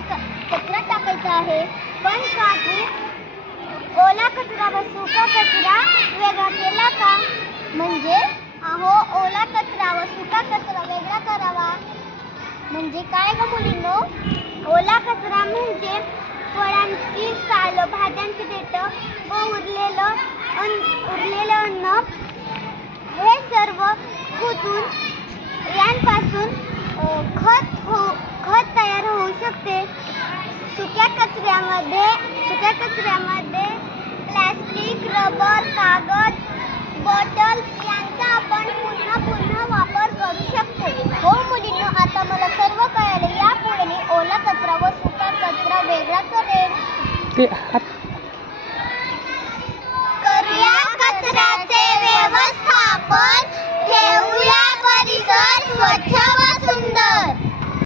कचरा टाकायचा आहे, पण काही ओला कचरा व सुका कचरा वेगळा केला का? म्हणजे अहो, ओला कचरा व सुका कचरा वेगळा करावा म्हणजे काय ग मुलींनो? ओला कचरा म्हणजे फळांची साल, भाज्यांची देठं व उरलेलं अन्न, हे सर्व कुजून यांपासून खत तयार होऊ शकते. सुक्या कचऱ्यामध्ये प्लास्टिक, रबर, कागद, बॉटल्स यांचा आपण पुन्हा वापर करू शकतो. हो मुलींनो, आता मला सर्व कळाले. यापुढे मी ओला कचरा व सुका कचरा वेगळा करेन. करूया कचऱ्याचे व्यवस्थापन, ठेवूया परिसर स्वच्छ व सुंदर.